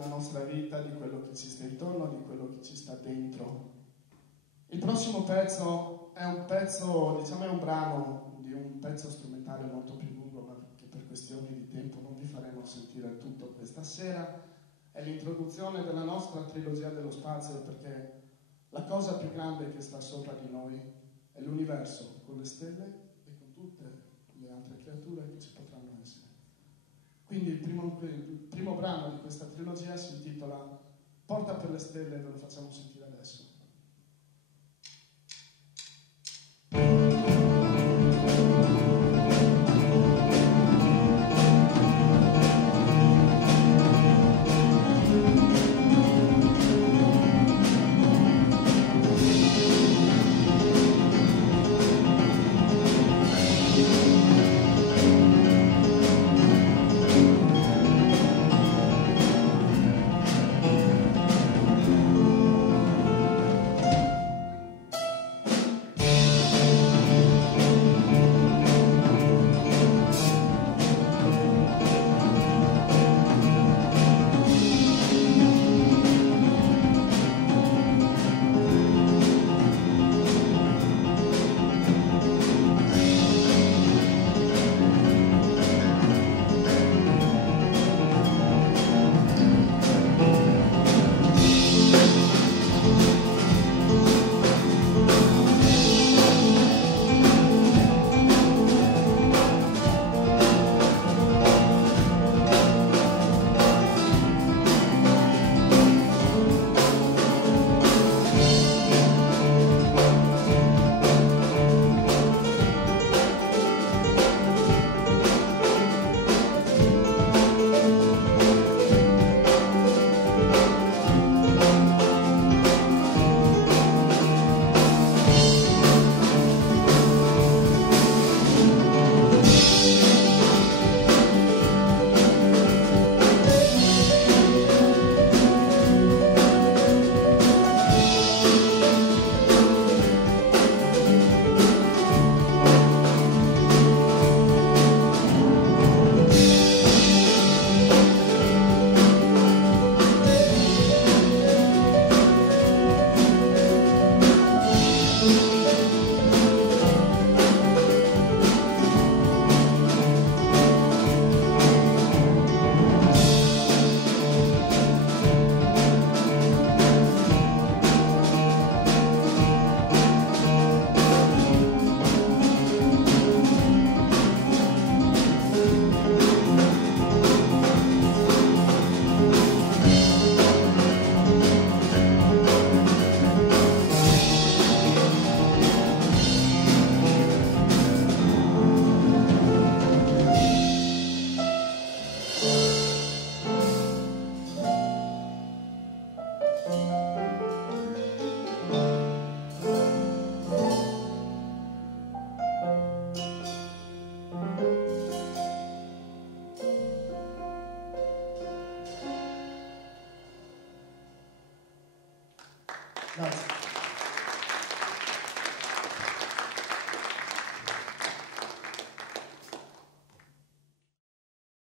della nostra vita, di quello che ci sta intorno, di quello che ci sta dentro. Il prossimo pezzo è un pezzo, diciamo, è un brano di un pezzo strumentale molto più lungo, ma che per questioni di tempo non vi faremo sentire tutto questa sera. È l'introduzione della nostra trilogia dello spazio, perché la cosa più grande che sta sopra di noi è l'universo, con le stelle e con tutte le altre creature che ci potranno essere. Quindi il primo brano di questa trilogia si intitola Porta per le stelle, ve lo facciamo sentire adesso. Grazie.